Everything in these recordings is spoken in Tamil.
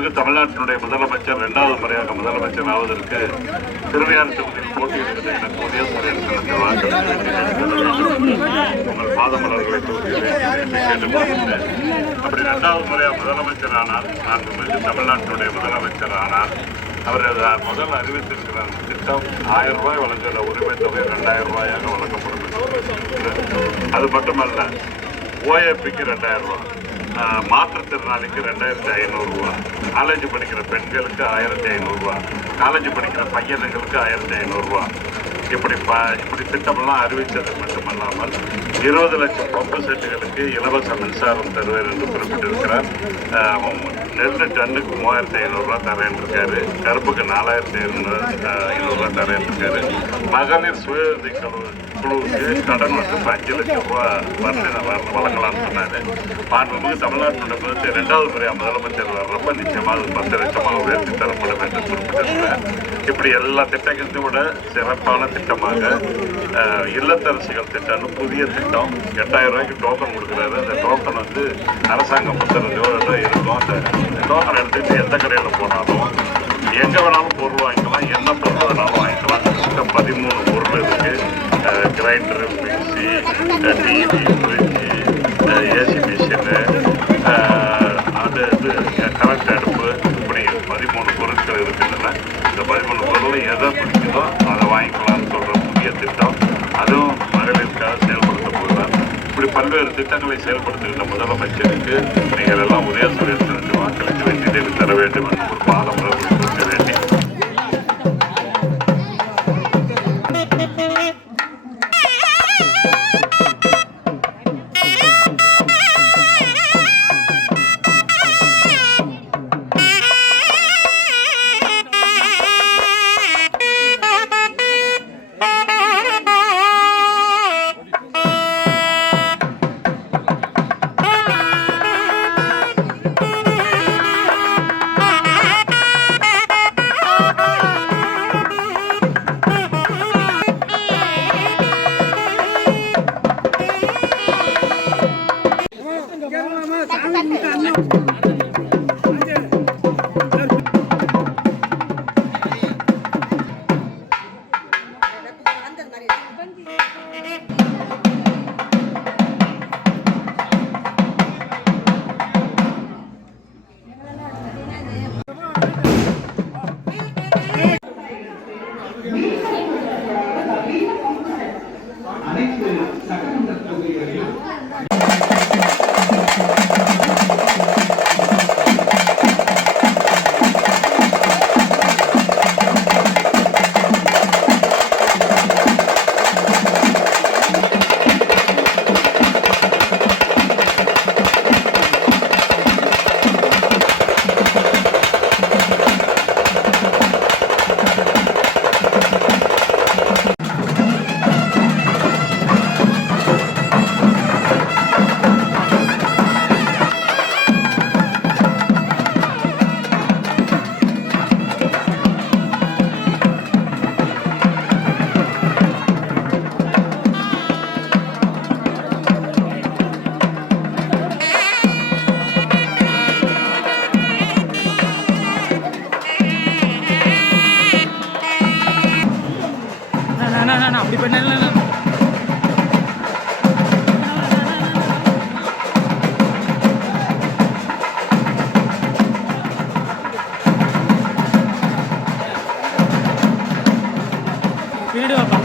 மாண்புமிகு தமிழ்நாட்டினுடைய முதலமைச்சர் 2வது முறையாக முதலமைச்சர் ஆவதற்கு திருவையாறு தொகுதியில் போட்டியிடுகிற எனக்கு உதயசூரியன் வாக்களித்து உங்கள் பாதமலர்களை தொகுதியில் கேட்டுக்கொள்கிறேன். அப்படி 2வது முறையாக முதலமைச்சர் ஆனால் மாண்புமிகு தமிழ்நாட்டினுடைய முதலமைச்சர் ஆனால் அவர் முதல் அறிவித்திருக்கிற திட்டம் 1000 ரூபாய் வழங்குகிற உரிமை தொகை 2000 ரூபாயாக வழங்கப்படும். அது மட்டுமல்ல, ஓஏபிக்கு 2000 ரூபாய், மாற்றுத்திறனாளிக்கு 2500 ரூபா, காலேஜ் படிக்கிற பெண்களுக்கு 1500 ரூபா, காலேஜ் படிக்கிற பையனுங்களுக்கு 1500 ரூபா, இப்படி திட்டமெல்லாம் அறிவித்தது மட்டுமல்லாமல் 20 லட்சம் பம்பு செட்டுகளுக்கு இலவச மின்சாரம் தருவார் என்று குறிப்பிட்டிருக்கிறார். நெல் டன்னுக்கு 3500 ரூபா தரேன் இருக்காரு. கருப்புக்கு 4500 ரூபா தரேன் இருக்காரு. மகளிர் சுய உதவி குழுவுக்கு கடன் வந்து 5 லட்சம் ரூபா வழங்கலாம்னு சொன்னாரு. மாண்புமிகு தமிழ்நாட்டினுடைய முதலமைச்சர் 2வது முறையாக முதலமைச்சர் வர்றப்ப நிச்சயமாக 10 லட்சமாக உயர்த்தி தரப்படும் என்று குறிப்பிட்டிருக்கிறார். இப்படி எல்லா திட்டத்தையும் விட சிறப்பான திட்டமாக இல்லத்தரசிகள் திட்டம்னு புதிய திட்டம் 8000 ரூபாய்க்கு டோக்கன் கொடுக்குறாரு. அந்த டோக்கன் வந்து அரசாங்கம் புத்தகத்தோடு இருக்கும். அந்த டோக்கன் எடுத்துக்கிட்டு எந்த கடையில் போனாலும் எங்கே வேணாலும் பொருள் வாங்கிக்கலாம், என்ன பொருள் வேணாலும் வாங்கிக்கலாம். 13 பொருள் இருக்குது. Grinder, mixie, TV, fridge, AC machine, அது கரண்ட் அடுப்பு, இப்படி 13 பொருட்கள் இருக்கின்றன. இந்த 13 பொருள் எதை பிடிக்குதோ அதை வாங்கிக்கலாம்னு சொல்கிற புதிய திட்டம். அதுவும் மகளிருக்காக செயல்படுத்த போகிறார். இப்படி பல்வேறு திட்டங்களை செயல்படுத்துகின்ற முதலமைச்சருக்கு நீங்கள் எல்லாம் உதயசூரியன் வாக்களித்து வெற்றி தர வேண்டும் என்று ஒரு பாதம் கொடுக்க வேண்டி அப்படி பண்ணல வீடு வாப்பா.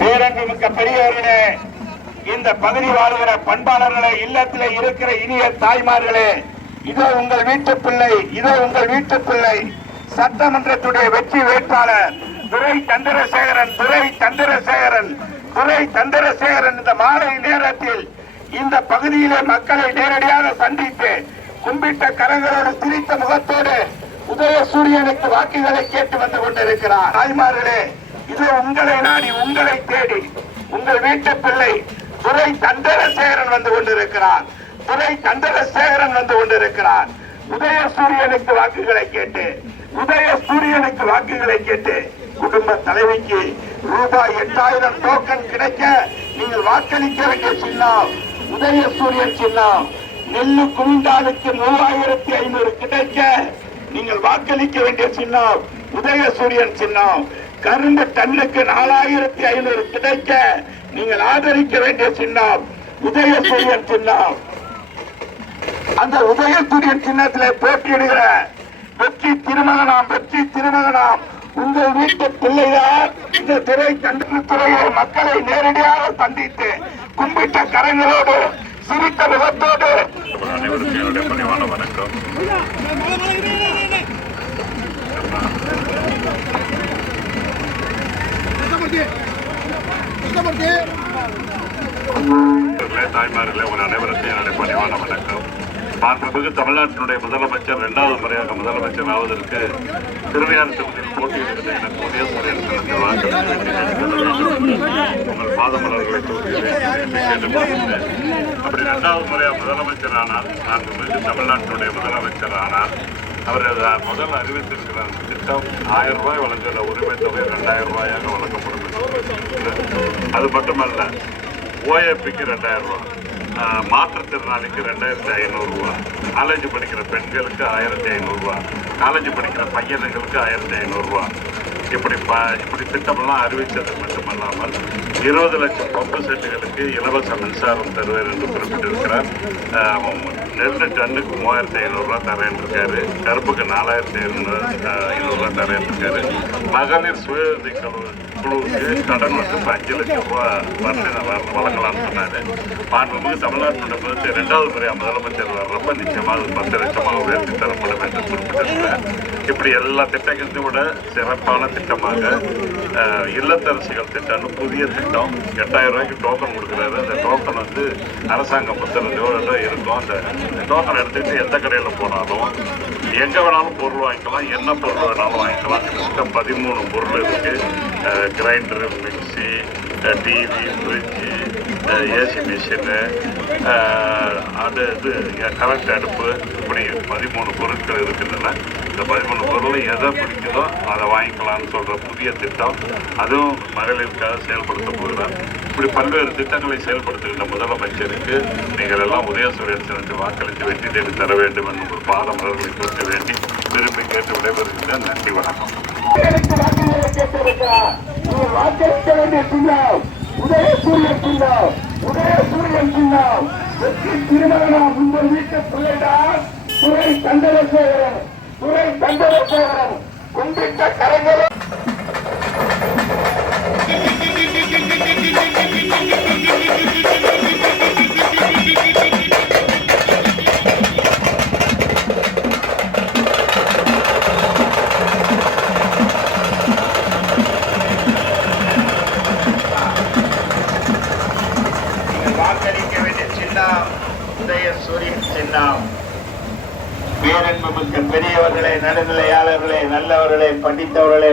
பேரன்புமிக்க பெரியவர்களே, இந்த பகுதி வாழ்கிற பண்பாளர்களே, இல்லத்திலே இருக்கிற இனிய தாய்மார்களே, இதோ உங்கள் வீட்டு பிள்ளை, இதோ உங்கள் வீட்டு பிள்ளை சட்டமன்றத்துடைய வெற்றி வேட்பாளர் துரை சந்திரசேகரன், துரை சந்திரசேகரன், துரை சந்திரசேகரன் இந்த மாலை நேரத்தில் இந்த பகுதியிலே மக்களை நேரடியாக சந்தித்து கும்பிட்ட கரங்களோடு சிரித்த முகத்தோடு உதயசூரியனுக்கு வாக்குகளை கேட்டு வந்து கொண்டிருக்கிறார். தாய்மார்களே, இது உங்களை நாடி உங்களை தேடி உங்கள் வீட்டு பிள்ளை துரை சந்திரசேகரன் வந்து கொண்டிருக்கிறார். துரை சந்திரசேகரன் வந்து கொண்டிருக்கிறார். உதயசூரியனுக்கு வாக்குகளை கேட்டு, உதயசூரியனுக்கு வாக்குகளை கேட்டு குடும்ப தலைவிக்கு ரூபாய் 8000 டோக்கன் கிடைக்க நீங்கள் வாக்களிக்க வேண்டிய சின்னம் உதயசூரியன் சின்னம். நெல்லு குவிண்டாலுக்கு 3500 கிடைக்க நீங்கள் வாக்களிக்க வேண்டிய சின்னம் உதயசூரியன் சின்னம். கரும்பு டன்னுக்கு 4500 கிடைக்க நீங்கள் ஆதரிக்க வேண்டிய சின்னம் உதயசூரியன் சின்னம். அந்த உதயசூரியன் சின்னத்திலே போட்டியிடுகிற வெற்றி திருமகனாம், வெற்றி திருமகனாம் உங்கள் வீட்டு பிள்ளையார் இந்த துறை கண்டுபிடித்துறையை மக்களை நேரடியாக சந்தித்து கும்பிட்ட கரங்களோடு சிரித்த முகத்தோடு அனைவருக்கும் என்னுடைய பணிவான வணக்கம். தாய்மார்களே, உங்கள் அனைவருக்கும் என்னுடைய பணிவான வணக்கம். மாண்புமிகு தமிழ்நாட்டினுடைய முதலமைச்சர் 2வது முறையாக முதலமைச்சர் ஆவதற்கு திருவையாறு தொகுதியில் போட்டியிடுகிற எனக்கு உதயசூரியன் சின்னத்தில் வாக்களிக்க உங்கள் பாதமலர்களை கேட்டுக்கொள்கிறேன். அப்படி 2வது முறையாக முதலமைச்சர் ஆனால், மாண்புமிகு தமிழ்நாட்டினுடைய முதலமைச்சர் ஆனால், அவர் முதல் அறிவித்திருக்கிற திட்டம் 1000 ரூபாய் வழங்குகிற உரிமை தொகை 2000 ரூபாயாக வழங்கப்படும். அது மட்டுமல்ல, ஓஏபிக்கு 2000 ரூபாய், மாற்றுத்திறனாளிக்கு 2500 ரூபாய், காலேஜ் படிக்கிற பெண்களுக்கு 1500 ரூபாய், காலேஜ் படிக்கிற பையனுங்களுக்கு 1500 ரூபாய், இப்படி திட்டமெல்லாம் அறிவித்தது மட்டுமல்லாமல் 20 லட்சம் பம்பு செட்டுகளுக்கு இலவச மின்சாரம் தருவார் என்று குறிப்பிட்டிருக்கிறார். நெல் டன்னுக்கு 3500 ரூபாய் தரேன் இருக்காரு. கருப்புக்கு 4500 ரூபாய் தரேன் இருக்காரு. மகளிர் சுய உதவி குழுவுக்கு கடன் வந்து 5 லட்சம் ரூபாய் வழங்கலாம்னு சொன்னாரு. மாண்புமிகு தமிழ்நாட்டினுடைய முதலமைச்சர் 2வது முறையாக முதலமைச்சர் வர்றப்ப நிச்சயமாக 10 லட்சமாக உயர்த்தி தரப்படும் என்று குறிப்பிட்டிருக்கிறார். இப்படி எல்லா திட்டங்களையும் விட சிறப்பான திட்டமாக இல்லத்தரசிகள் திட்டம்னு புதிய திட்டம் 8000 ரூபாய்க்கு டோக்கன் கொடுக்குறாரு. அந்த டோக்கன் வந்து அரசாங்கம் புத்தகம் இருக்கும். அந்த டோக்கன் எடுத்துக்கிட்டு எந்த கடையில் போனாலும் எங்கே வேணாலும் பொருள் வாங்கிக்கலாம், என்ன பொருள் வேணாலும் வாங்கிக்கலாம். கிட்டத்தட்ட 13 பொருள் இருக்குது. Grinder, mixie, TV, fridge, AC machine, இது கரண்ட் அடுப்பு, இப்படி 13 பொருட்கள் இருக்குதுன்னா இந்த 13 பொருள் எதை பிடிக்குதோ அதை வாங்கிக்கலாம்னு சொல்கிற புதிய திட்டம். அதுவும் மகளிருக்காக செயல்படுத்த போகிறார். இப்படி பல்வேறு திட்டங்களை செயல்படுத்துகின்ற முதலமைச்சருக்கு நீங்கள் எல்லாம் உதயசூரியன் சின்னத்தில் வாக்களித்து வெற்றி தேடி தர வேண்டும் என்று பாதமலர்களை கொடுக்க வேண்டி விரும்பி கேட்டு விடைபெறுகின்ற. நன்றி, வணக்கம். வாக்குகளை கேட்டிருக்கிறார். நீங்கள் வாக்களிக்க வேண்டிய சின்னம் உதயசூரியன் சின்னம், உதயசூரியன் சின்னம். வெற்றி திருமணம் உங்கள் வீட்டு பிள்ளைதான் துறை சந்திரசேகரன், துறை சந்திரசேகரன் கும்பிட்ட கரங்களும் வாக்களிக்க வேண்டிய சின்னம் உதயசூரியன் சின்னம். பேரன்புமிக்க பெரியவர்களே, நடுநிலையாளர்களே, நல்லவர்களே, படித்தவர்களே,